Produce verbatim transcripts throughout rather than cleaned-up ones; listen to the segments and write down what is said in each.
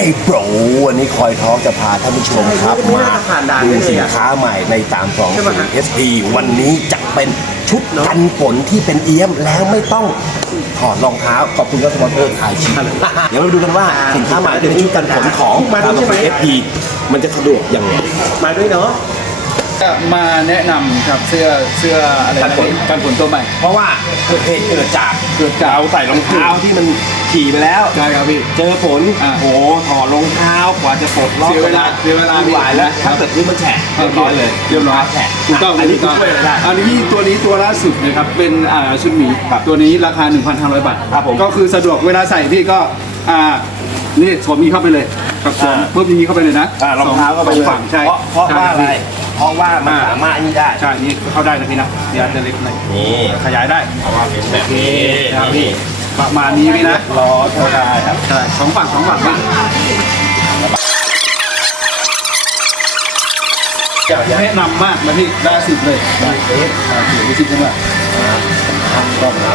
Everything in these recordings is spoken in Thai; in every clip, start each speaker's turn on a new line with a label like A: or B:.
A: โปรวันนี้คอยท้องจะพาท่านผู้ชมครับมาดูสินค้าใหม่ในสามสองศูนย์ เอส พี วันนี้จะเป็นชุดกันฝนที่เป็นเอี้ยมแล้วไม่ต้องถอดรองเท้าขอบคุณครับสปอนเซอร์ขายชิ้นเดี๋ยวเราดูกันว่าสินค้าใหม่เป็นชุดกันฝนของสามสองศูนย์ เอส พี มันจะสะดวกยังไงมาด้วยเนาะ
B: มาแนะนำครับเสื้อเสื้ออะไรกันฝนกันฝนตัวใหม่
A: เพราะว่าเหตุเกิดจากเกิดจากเราใส่รองเท้าที่มันขี่ไปแล้ว
B: ใช่ครับพี่
A: เจอฝนโอ้โหถอดรองเท้ากว่าจะปลดล็อก
B: เสียเวลาเสียเวลา
A: ไม่ไหวแล้วถ้าเกิดนี่มันแฉะเรียบร้อยเลย
B: เรียบร้อย
A: แฉะ
B: ถูกต้อง
A: อันนี้ก็ช่วยได้
B: อันนี้ตัวนี้ตัวล่าสุดนะครับเป็นอ่าชุดหมีตัวนี้ราคา หนึ่งพันห้าร้อย บาท
A: ครับผม
B: ก็คือสะดวกเวลาใส่พี่ก็อ่านี่สวมนี้เข้าไปเลยกับสวมเพิ่มนี้เข้าไปเลยนะ
A: รองเท้าเข้าไปเลย
B: ฝั่งใช่
A: เพราะว่าอะไรเพราะว่ามันสามารถนี่ได้
B: ใช่นี่เข้าได้นะพี่นะเดี๋ยวจะเล็กหน่อย
A: นี่
B: ขยายได้
A: เพราะว่าเป็นแบบนี้
B: ครับพี่ประมาณนี้พี่นะ
A: ล้อเท่าได้ครับ
B: ใช่สองฝั่งสองฝั่งนะแนะนำมากนะพี่ล่าสุดเลยล่าสุดล่าสุดใช่ไหม
A: ต้องครับ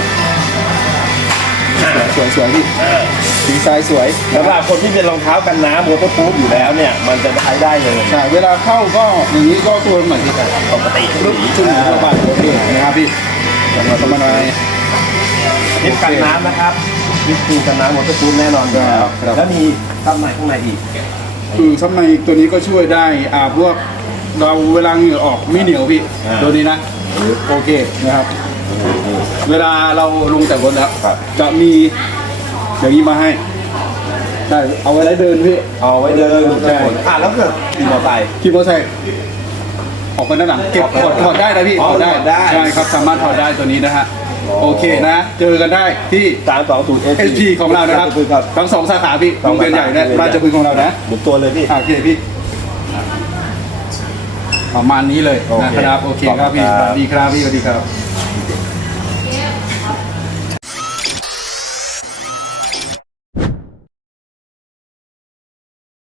B: สวยสวยพี่ดีไซน์สวย
A: สำหรับคนที่เป็นรองเท้ากันน้ำวอเตอร์พูฟอยู่แล้วเนี่ยมันจะใช้ได้เลย
B: ใช่เวลาเข้าก็อย่างนี้ก็ตัวเหมือนที่กัน
A: ปกติ
B: รุ่นชุดหนึ่งระบาดโอเคนะครับพี่จังหวะสมัย
A: นี่กันน้ำนะครับนี่คือกันน้ำวอเตอร์พูฟแน่นอนอยู่แล้วแล้วมีซับในข้างในอีก
B: คือซับในตัวนี้ก็ช่วยได้อ่าพวกเราเวลาเหงื่อออกไม่เหนียวพี่ตัวนี้นะโอเคนะครับเวลาเราลงจากรถแล้วจะมีอย่างนี้มาให้ได้เอาไว้เดินพี่
A: เอาไว้เดินใช่อ่ะแล้วเกิดขี่มอเตอร์ไซค์
B: ขี่มอเตอร์ไซค์ออกไปด้านหลังเก็บถอดถอดได้นะพี่ถอดได้ใช่ครับสามารถถอดได้ตัวนี้นะฮะโอเคนะเจอกันได้ที่
A: สามสองศูนย์ เอส
B: พี ของเรานะครับทั้งสองสาขาพี่โรงเรียนใหญ่นะราชพฤกษ์ของเรานะ
A: บุกตัวเลยพี่
B: โอเคพี่ประมาณนี้เลยนะครับโอเคครับพี่สวัสดีครับพี่สวัสดีครับ